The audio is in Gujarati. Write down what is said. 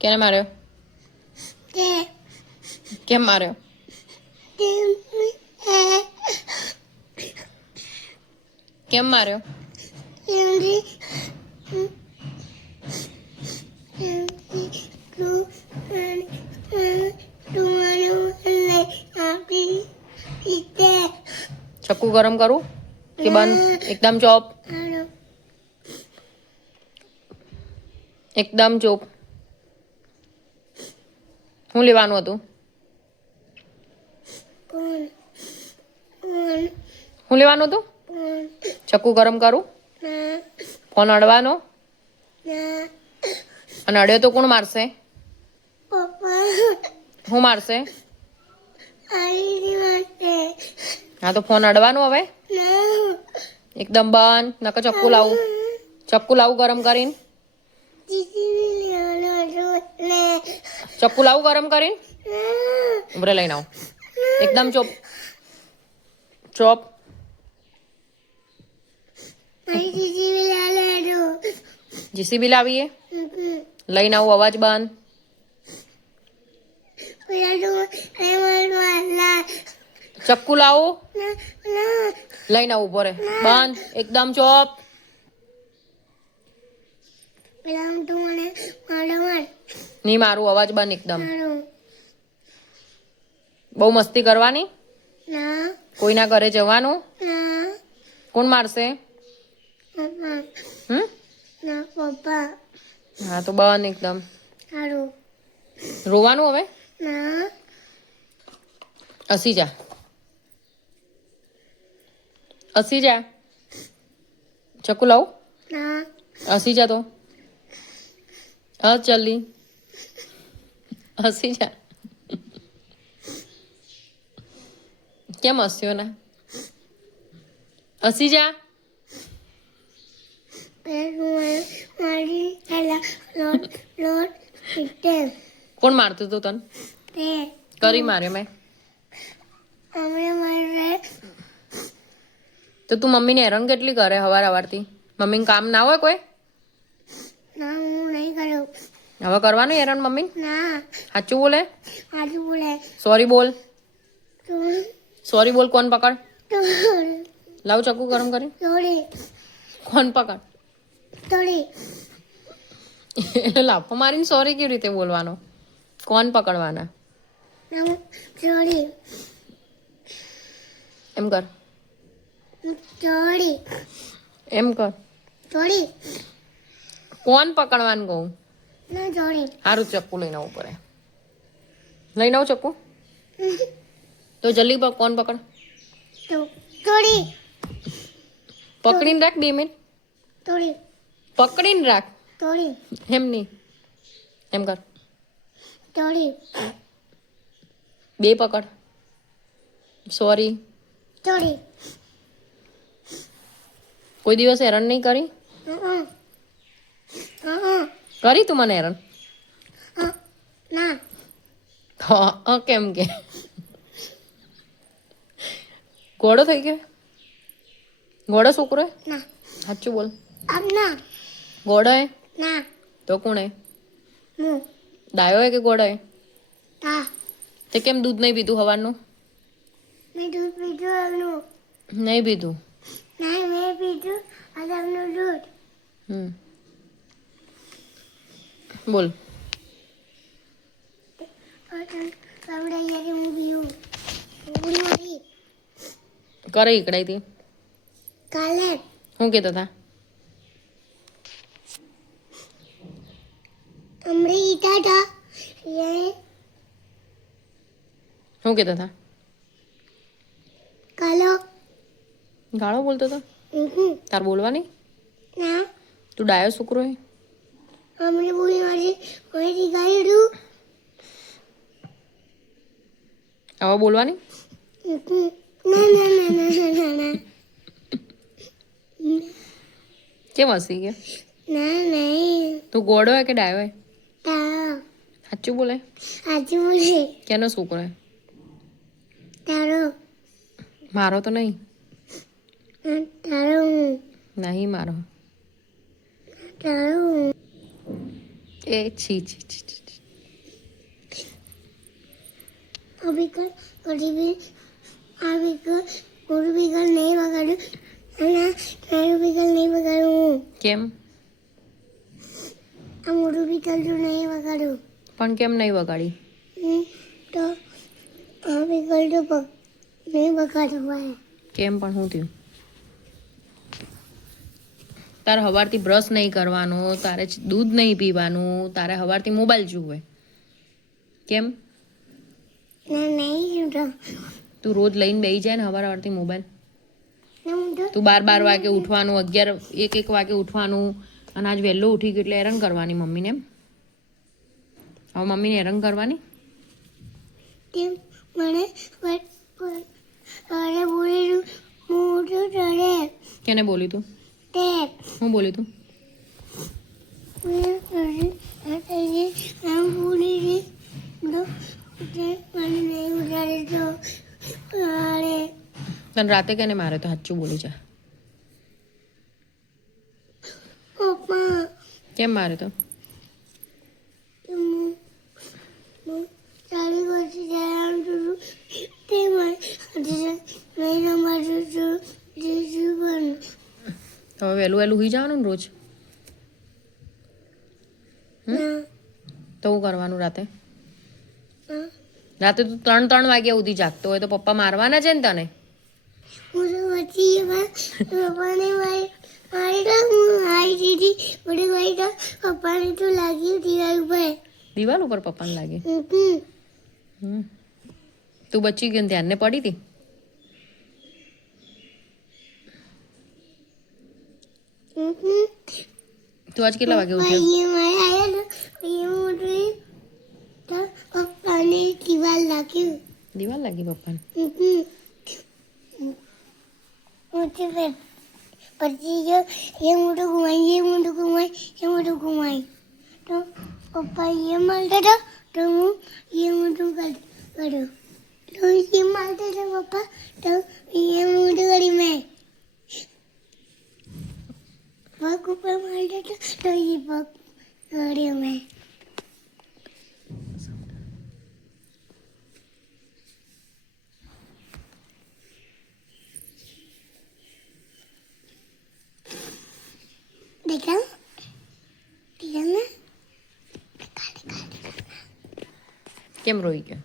કેને માર્યો? કે કેમ માર્યો? કેમ માર્યો? ચક્કુ ગરમ કરું કે બંધ? એકદમ ચોપ, એકદમ ચોપ. શું લેવાનું હતું? શું લેવાનું હતું? ચક્કુ ગરમ કરું? ફોન અડવાનો? અને અડ્યો તો કોણ મારશે? હું મારશે? હા તો ફોન અડવાનું હવે? એકદમ બંધ. નકર ચક્કુ લાવું. ચક્કુ લાવું ગરમ કરીને? ચક્કુ લાવું ગરમ કરીને? ઉભરે લઈને આવું. એકદમ ચોપ, ચોપ. જીસીબી લાવીએ? લઈને આવું. અવાજ બંધ. ચક્કુ લાવું? લઈને આવું. ઉભો રે. બંધ. એકદમ ચોપ. નહીં મારું. અવાજ બંધ એકદમ. બહુ મસ્તી કરવાની? કોઈના ઘરે જવાનું? કોણ મારશે? હા તો બંધ એકદમ. રોવાનું હવે? હસી જા. હસી જા. ચક્કુ લાવું? હસી જા તો. હા જલ્દી. હસી જા. કેમ હસ્યો ને? હસી જા. કોણ મારતું તું તને? કરી માર્યો મેં? તો તું મમ્મીને હેરાન કેટલી કરે હવારથી? મમ્મીને કામ ના હોય કોઈ? હવે કરવાનું હેરાન મમ્મી? સાચું બોલે? સોરી બોલ. સોરી બોલ. કોણ પકડ? લાવ ચક્કુ ગરમ કરી. કોણ પકડ? એટલે લાફો મારીને સોરી કેવી રીતે બોલવાનો? કોણ પકડવાના? એમ કર. એમ કર. કોણ પકડવાનું કહું? સારું ચક્કુ લઈને આવું પડે. લઈને આવું ચક્કુ? તો જલ્દી કોણ પકડ? પકડીને રાખ 2 મિનિટ. પકડીને રાખ. એમ નહીં. એમ કર. 2 પકડ. સોરી. કોઈ દિવસ હેરાન નહીં કરી? કરી તું મને હેરાન? હા કેમ કે? ઘોડો થઈ ગયો? ઘોડો છોકરો? સાચું બોલ. ઘોડો હે? તો કોણ હે? ડાયો હે કે ઘોડો હે? તે કેમ દૂધ નહીં પીધું સવારનું? નહીં પીધું? બોલ. કરે ઈકડાઈથી? શું કહેતા હતા? શું કહેતા હતા? ગાળો બોલતો હતો? તાર બોલવાની? તું ડાયો છોકરો હે? હવે બોલવાની? કેમ હસી ગયા? તું ગોડો હે કે ડાયો હે? સાચું બોલે? કેનો છોકરો હે? મારો તો નહીં. નહીં મારો. એ છી છી છી છી. અભી કર કરી બી આવી કર ગુરુ બી કર નહીં વગાડું અને નાનું બી કર નહીં વગાડું. કેમ? આ મોટું બી કર નહીં વગાડું. પણ કેમ નહીં વગાડી? તો આ બી કર તો નહીં વગાડું હોય. કેમ પણ શું થયું? તારે સવારથી બ્રશ નહીં કરવાનો, તારે દૂધ નહીં પીવાનું, તારે સવારથી મોબાઈલ જોવે. કેમ? ના નહીં જોતો. તું રોજ લઈને બેસી જાય ને સવારથી મોબાઈલ. ના હું તો તું 12 વાગે ઉઠવાનું, 11 વાગે ઉઠવાનું, અને આજ વહેલો ઉઠી ગયો એટલે હેરાન કરવાની મમ્મીને. એમ હવે મમ્મીને હેરાન કરવાની. તેમ મને અરે બોલેલું મોટું ચડે કેને બોલી તું? તે હું બોલી તું? આમ બોલી તો મને નહીં ઉડાડે તો અરે તને રાતે કેને મારે તો સાચું બોલી જા. પપ્પા કેમ મારે તો? ચાલી વર્ષથી જવાનું છું તે નહીં રમાડું છું પણ હવે વહેલું સુઈ જવાનું ને રોજ. ના તો હું કરવાનું રાતે? ના રાતે તું 3 વાગ્યા સુધી જાગતો હોય તો પપ્પા મારવાના છે ને તને. હું તો પછી પપ્પાને મારી તો હું આવી દીધી બધી મારી તો પપ્પાને તો લાગ્યું દિવાલ ઉપર. દિવાલ ઉપર પપ્પાને લાગે? હમ. તું બચી ગઈ ને ધ્યાનને પડી હતી? તું આજ કેટલા વાગે ઉઠ્યો? પપ્પાને દિવાલ લાગ્યું. દિવાલ લાગી પપ્પાને? પછી જો એ મોટું ઘુમાય તો પપ્પા એ મારતા તો હું એ મોટું કર્યું તો એ મારતા હતા પપ્પા તો એ મોટું કરી મેં પગ ઉપર મારતા હતા તો એ પગ કર્યો મેં. देखा કેમ રોઈ ગયો?